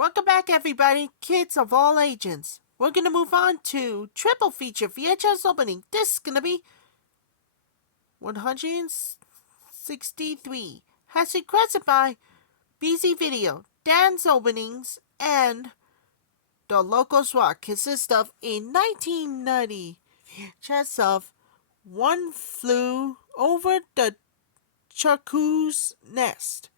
Welcome back, everybody, kids of all ages. We're going to move on to triple feature VHS opening. This is going to be 163. Has requested by B.C.Video. Dan's openings and TheLogosRock consists of a 1990 VHS of One Flew Over the Cuckoo's Nest.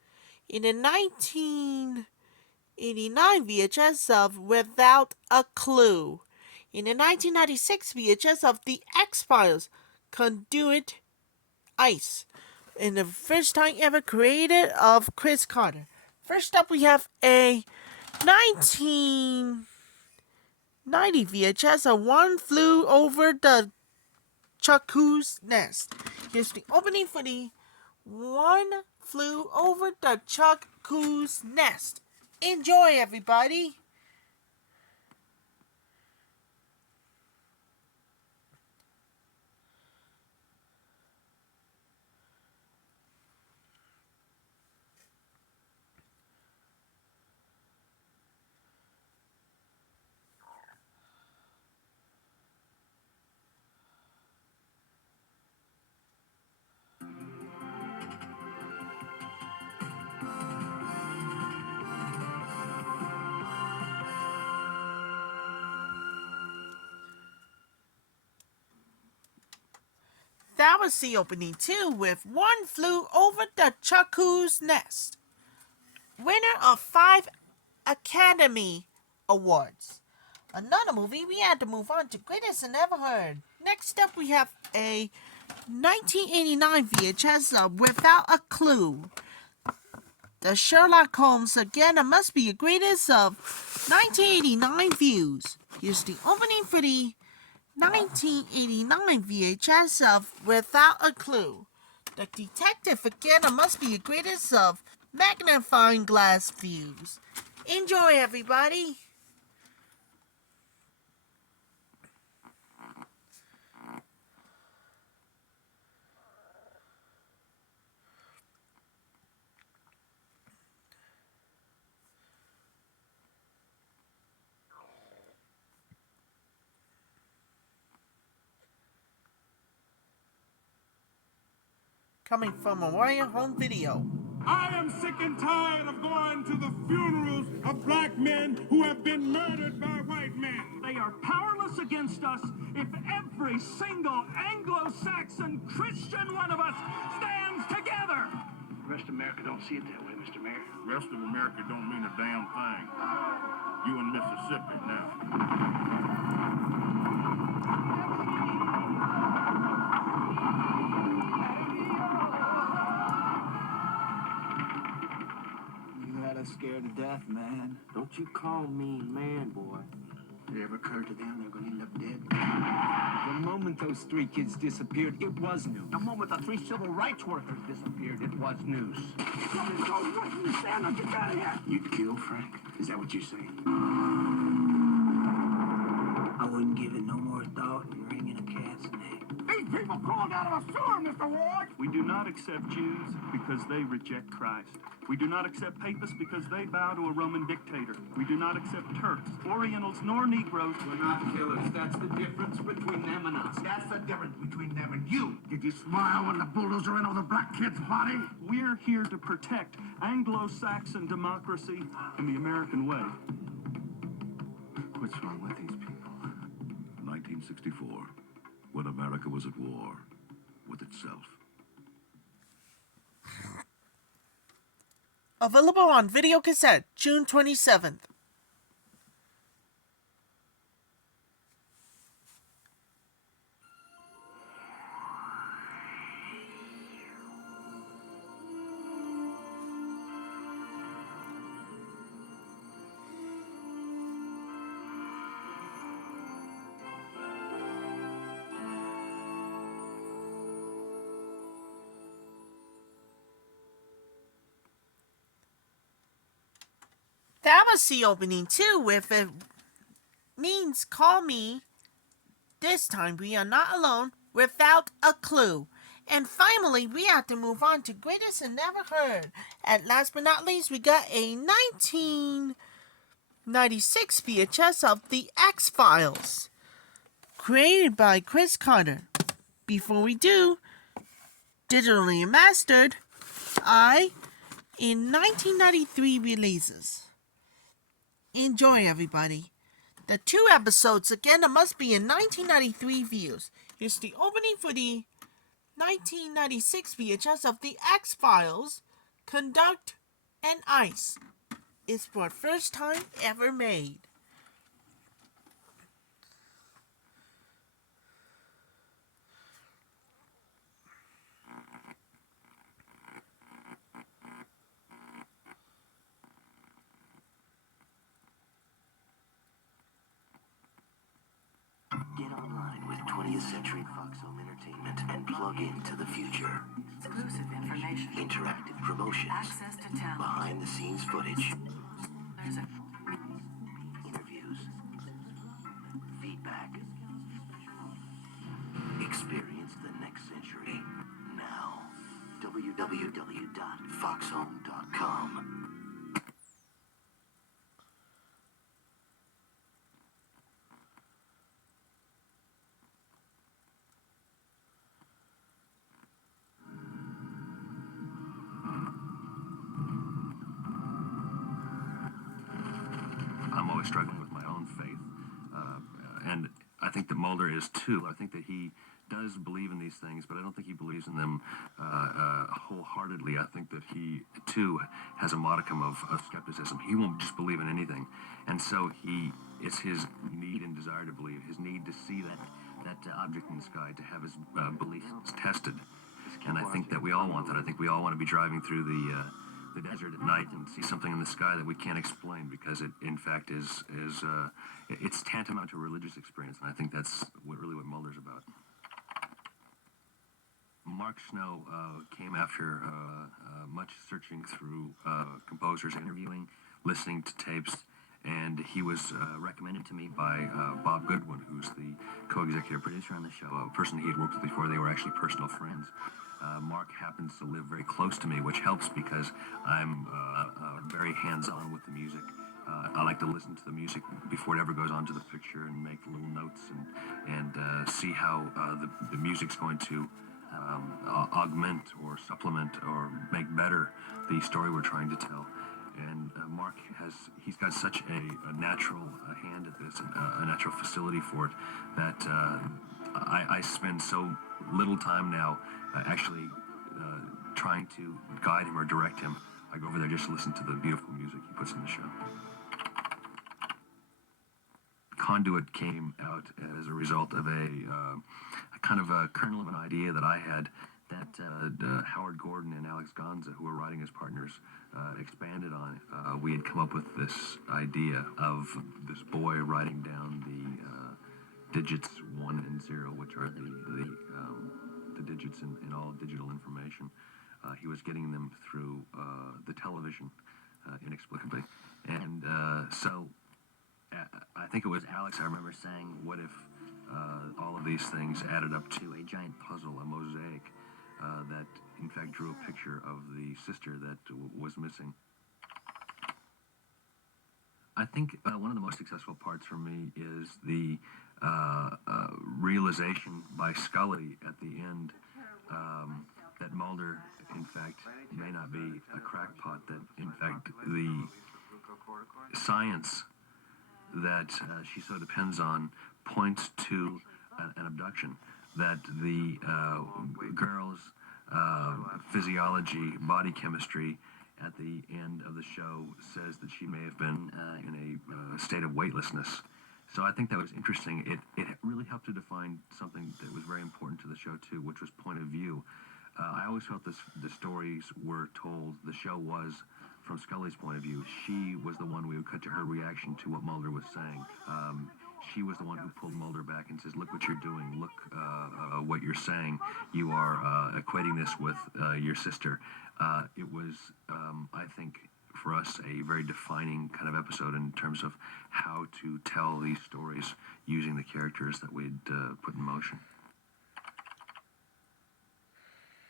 In a 1989 VHS of Without a Clue. In a 1996 VHS of the X-Files Conduit Ice. In the first time ever created of Chris Carter. First up, we have a 1990 VHS of One Flew Over the Cuckoo's Nest. Here's the opening for the One Flew Over the Cuckoo's Nest. Enjoy, everybody! That was the opening too, with One Flew Over the Cuckoo's Nest. Winner of 5 Academy Awards. Another movie, we had to move on to Greatest and Ever Heard. Next up, we have a 1989 VHS of Without a Clue. The Sherlock Holmes again, it must be a greatest of 1989 views. Here's the opening for the 1989 VHS of Without a Clue. The detective again, it must be a greatest of magnifying glass views. Enjoy, everybody! Coming from Orion Home Video. I am sick and tired of going to the funerals of black men who have been murdered by white men. They are powerless against us if every single Anglo-Saxon Christian one of us stands together. The rest of America don't see it that way, Mr. Mayor. The rest of America don't mean a damn thing. You in Mississippi now. Scared to death, man. Don't you call me man, boy. Did it ever occur to them they're going to end up dead? The moment those 3 kids disappeared, it was news. The moment the 3 civil rights workers disappeared, it was news. You'd kill Frank? Is that what you're saying? I wouldn't give it no more thought than wringing a cat's neck. These people crawled out of a sewer, Mr. Ward! We do not accept Jews because they reject Christ. We do not accept Papists because they bow to a Roman dictator. We do not accept Turks, Orientals, nor Negroes. We're not killers. That's the difference between them and us. That's the difference between them and you. Did you smile when the bulldozer ran over the black kid's body? We're here to protect Anglo-Saxon democracy and the American way. What's wrong with these people? 1964, when America was at war with itself. Available on video cassette, June 27th. That was the opening too, with it means call me. This time we are not alone, Without a Clue. And finally, we have to move on to Greatest and Never Heard. And last but not least, we got a 1996 VHS of The X-Files, created by Chris Carter. Before we do, digitally mastered, in 1993 releases. Enjoy, everybody. The 2 episodes, again, it must be in 1993 views. Here's the opening for the 1996 VHS of The X-Files Conduit Ice. It's for first time ever made. Get online with 20th Century Fox Home Entertainment and plug into the future. Exclusive information. Interactive promotions. Access to talent. Behind-the-scenes footage. There's a Interviews. Feedback. Experience the next century now. www.foxhome.com. I'm always struggling with my own faith, and I think that Mulder is too. I think that he does believe in these things, but I don't think he believes in them wholeheartedly. I think that he too has a modicum of skepticism. He won't just believe in anything, and so it's his need and desire to believe, his need to see that object in the sky, to have his beliefs tested. And I think that we all want that. I think we all want to be driving through the desert at night and see something in the sky that we can't explain, because it in fact is it's tantamount to a religious experience, and I think that's really what Mulder's about. Mark Snow came after much searching through composers, interviewing, listening to tapes, and he was recommended to me by Bob Goodwin, who's the co-executive producer on the show, a person he had worked with before. They were actually personal friends. Mark happens to live very close to me, which helps because I'm very hands-on with the music. I like to listen to the music before it ever goes onto the picture and make little notes and see how the music's going to augment or supplement or make better the story we're trying to tell. And Mark he's got such a natural hand at this, a natural facility for it, that I spend so little time now actually trying to guide him or direct him. I go over there just to listen to the beautiful music he puts in the show. Conduit came out as a result of a kind of a kernel of an idea that I had, that Howard Gordon and Alex Gonza, who were writing as partners, expanded on. We had come up with this idea of this boy writing down the digits 1 and 0, which are the digits in all digital information. He was getting them through the television, inexplicably. And so I think it was Alex, I remember saying, what if all of these things added up to a giant puzzle, a mosaic, that in fact drew a picture of the sister that was missing. I think one of the most successful parts for me is the realization by Scully at the end that Mulder, in fact, may not be a crackpot, that in fact the science that she so depends on points to an abduction, that the girl's physiology, body chemistry at the end of the show says that she may have been in a state of weightlessness. So I think that was interesting. It really helped to define something that was very important to the show too, which was point of view. I always felt the stories were told, the show was from Scully's point of view. She was the one we would cut to her reaction to what Mulder was saying. She was the one who pulled Mulder back and says, look what you're doing, look what you're saying. You are equating this with your sister. It was, I think, for us, a very defining kind of episode in terms of how to tell these stories using the characters that we'd put in motion.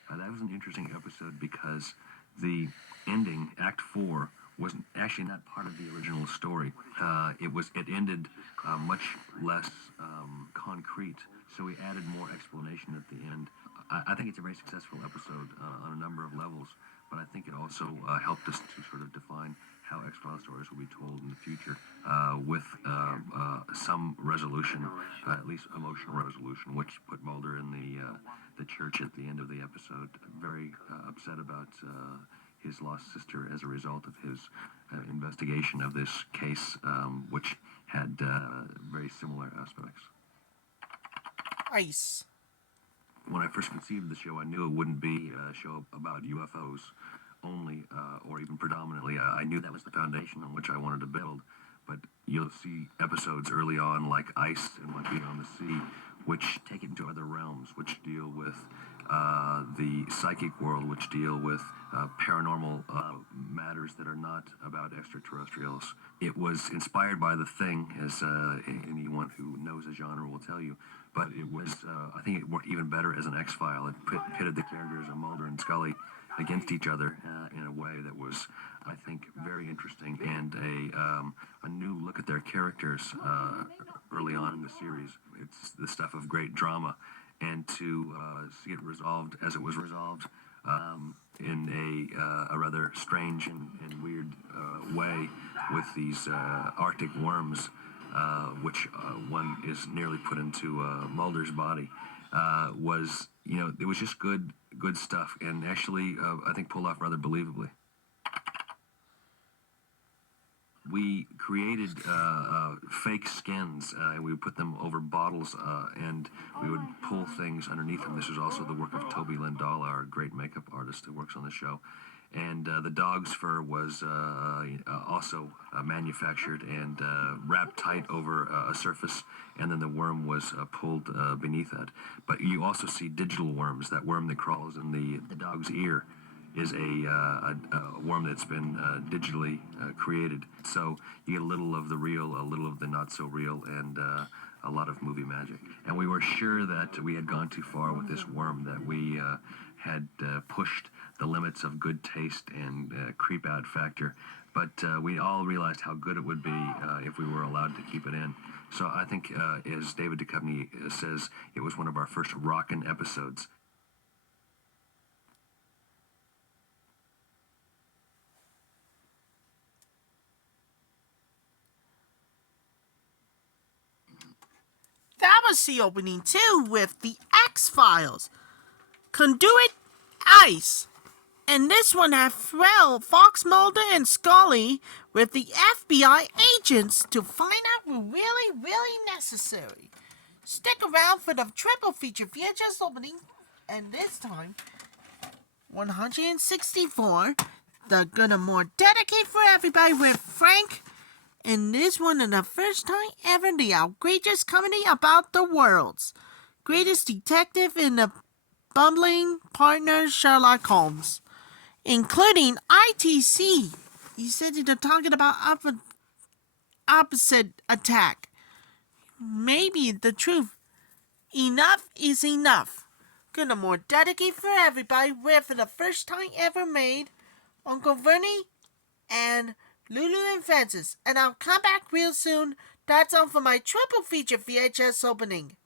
That was an interesting episode because the ending, Act 4, was actually not part of the original story. It ended much less concrete, so we added more explanation at the end. I think it's a very successful episode on a number of levels, but I think it also helped us to sort of define how X-Files stories will be told in the future with some resolution, at least emotional resolution, which put Mulder in the church at the end of the episode, very upset about his lost sister as a result of his investigation of this case, which had very similar aspects. Ice. When I first conceived the show, I knew it wouldn't be a show about UFOs only, or even predominantly. I knew that was the foundation on which I wanted to build. But you'll see episodes early on like Ice and What Beyond the Sea, which take it into other realms, which deal with the psychic world, which deal with paranormal matters that are not about extraterrestrials. It was inspired by The Thing, as anyone who knows the genre will tell you, but it was, I think it worked even better as an X-File. It pitted the characters of Mulder and Scully against each other in a way that was, I think, very interesting, and a new look at their characters early on in the series. It's the stuff of great drama, and to see it resolved as it was resolved in a rather strange and weird way with these Arctic worms, which one is nearly put into Mulder's body, was, it was just good stuff, and actually I think pulled off rather believably. We created fake skins, and we would put them over bottles, and we would pull things underneath them. This was also the work of Toby Lindahl, our great makeup artist who works on the show. And the dog's fur was also manufactured and wrapped tight over a surface, and then the worm was pulled beneath that. But you also see digital worms. That worm that crawls in the dog's ear is a worm that's been digitally created. So you get a little of the real, a little of the not so real, and a lot of movie magic. And we were sure that we had gone too far with this worm, that we had pushed the limits of good taste and creep out factor. But we all realized how good it would be if we were allowed to keep it in. So I think, as David Duchovny says, it was one of our first rockin' episodes. That was the opening too, with the X-Files Conduit Ice. And this one had Fox, Mulder, and Scully with the FBI agents to find out what really necessary. Stick around for the triple feature VHS opening, and this time 164. They're gonna more dedicate for everybody with Frank. And this one is the first time ever the outrageous comedy about the world's greatest detective in the bumbling partner Sherlock Holmes, including ITC. He said they're talking about opposite attack. Maybe the truth. Enough is enough. Gonna more dedicate for everybody with for the first time ever made Uncle Vernie and Lulu and Francis, and I'll come back real soon. That's all for my triple feature VHS opening.